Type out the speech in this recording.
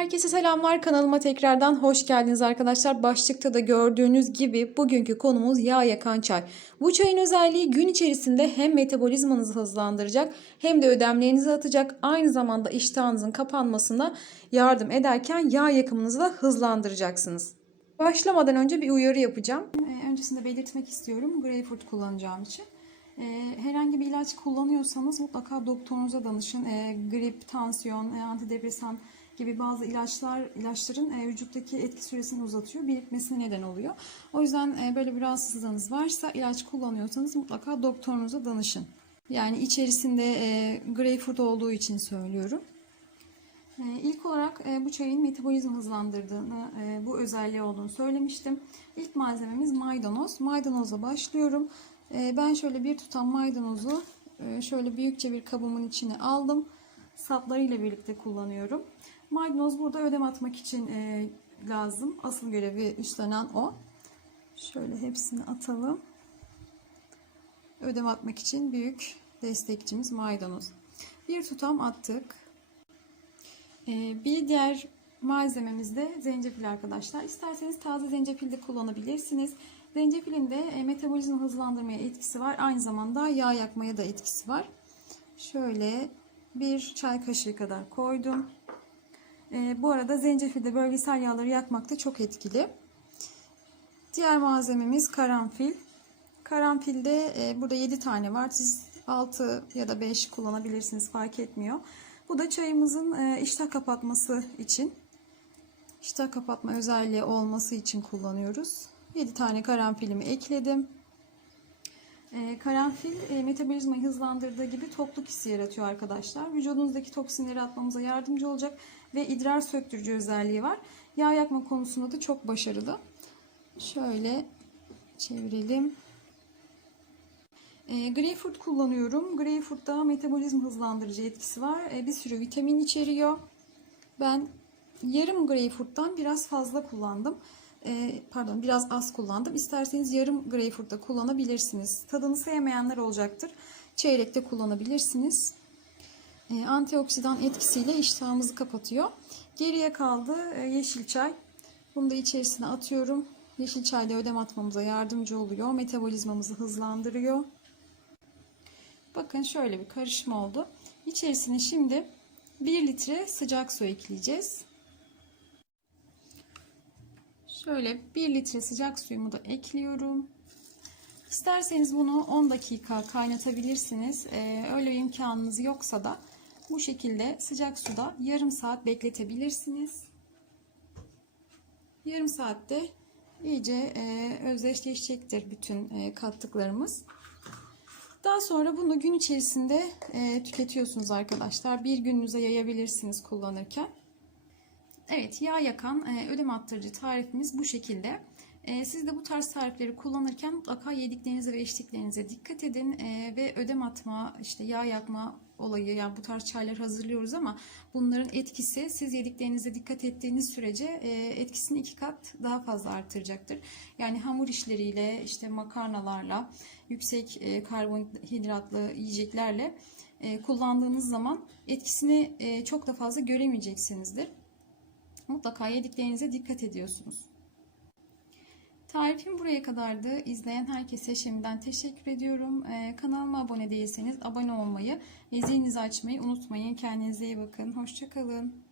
Herkese selamlar kanalıma tekrardan hoş geldiniz arkadaşlar. Başlıkta da gördüğünüz gibi bugünkü konumuz yağ yakan çay. Bu çayın özelliği gün içerisinde hem metabolizmanızı hızlandıracak hem de ödemlerinizi atacak. Aynı zamanda iştahınızın kapanmasına yardım ederken yağ yakımınızı da hızlandıracaksınız. Başlamadan önce bir uyarı yapacağım. Ee, öncesinde belirtmek istiyorum greyfurt kullanacağım için. Ee, herhangi bir ilaç kullanıyorsanız mutlaka doktorunuza danışın. Ee, grip, tansiyon, e, antidepresan gibi bazı ilaçlar ilaçların e, vücuttaki etki süresini uzatıyor, birikmesine neden oluyor. O yüzden e, böyle bir rahatsızlığınız varsa ilaç kullanıyorsanız mutlaka doktorunuza danışın. Yani içerisinde e, greyfurt olduğu için söylüyorum. E, İlk olarak e, bu çayın metabolizma hızlandırdığını, e, bu özelliği olduğunu söylemiştim. İlk malzememiz maydanoz. Maydanozla başlıyorum. E, Ben şöyle bir tutam maydanozu e, şöyle büyükçe bir kabımın içine aldım. Saplarıyla birlikte kullanıyorum. Maydanoz burada ödem atmak için e, lazım. Asıl görevi üstlenen o. Şöyle hepsini atalım. Ödem atmak için büyük destekçimiz maydanoz. Bir tutam attık. Ee, bir diğer malzememiz de zencefil arkadaşlar. İsterseniz taze zencefil de kullanabilirsiniz. Zencefilin de e, metabolizma hızlandırmaya etkisi var. Aynı zamanda yağ yakmaya da etkisi var. Şöyle bir çay kaşığı kadar koydum. Ee, bu arada zencefil de bölgesel yağları yakmakta çok etkili. Diğer malzememiz karanfil. Karanfilde e, burada 7 tane var. Siz 6 ya da 5 kullanabilirsiniz fark etmiyor. Bu da çayımızın e, iştah kapatması için, iştah kapatma özelliği olması için kullanıyoruz. 7 tane karanfilimi ekledim. E, karanfil e, metabolizmayı hızlandırdığı gibi tokluk hissi yaratıyor arkadaşlar. Vücudunuzdaki toksinleri atmamıza yardımcı olacak ve idrar söktürücü özelliği var. Yağ yakma konusunda da çok başarılı. Şöyle çevirelim. E, greyfurt kullanıyorum. Greyfurt'ta metabolizma hızlandırıcı etkisi var. E, bir sürü vitamin içeriyor. Ben yarım greyfurttan biraz fazla kullandım. E, pardon biraz az kullandım. İsterseniz yarım greyfurt'ta kullanabilirsiniz. Tadını sevmeyenler olacaktır. Çeyrekte kullanabilirsiniz. E, antioksidan etkisiyle iştahımızı kapatıyor. Geriye kaldı e, yeşil çay. Bunu da içerisine atıyorum. Yeşil çay da ödem atmamıza yardımcı oluyor. Metabolizmamızı hızlandırıyor. Bakın şöyle bir karışma oldu. İçerisine şimdi 1 litre sıcak su ekleyeceğiz. Şöyle 1 litre sıcak suyumu da ekliyorum. İsterseniz bunu 10 dakika kaynatabilirsiniz. Ee, öyle imkanınız yoksa da bu şekilde sıcak suda yarım saat bekletebilirsiniz. Yarım saatte iyice e, özdeşleşecektir bütün e, kattıklarımız. Daha sonra bunu gün içerisinde e, tüketiyorsunuz arkadaşlar. Bir gününüze yayabilirsiniz kullanırken. Evet yağ yakan e, ödem attırıcı tarifimiz bu şekilde. E, siz de bu tarz tarifleri kullanırken mutlaka yediklerinize ve içtiklerinize dikkat edin. E, ve ödem atma, işte yağ yakma olayı yani bu tarz çaylar hazırlıyoruz ama bunların etkisi siz yediklerinize dikkat ettiğiniz sürece e, etkisini iki kat daha fazla artıracaktır. Yani hamur işleriyle işte makarnalarla yüksek e, karbonhidratlı yiyeceklerle e, kullandığınız zaman etkisini çok da fazla göremeyeceksinizdir. Mutlaka yediklerinize dikkat ediyorsunuz. Tarifim buraya kadardı. İzleyen herkese şimdiden teşekkür ediyorum. Ee, kanalıma abone değilseniz abone olmayı ve zilinizi açmayı unutmayın. Kendinize iyi bakın. Hoşçakalın.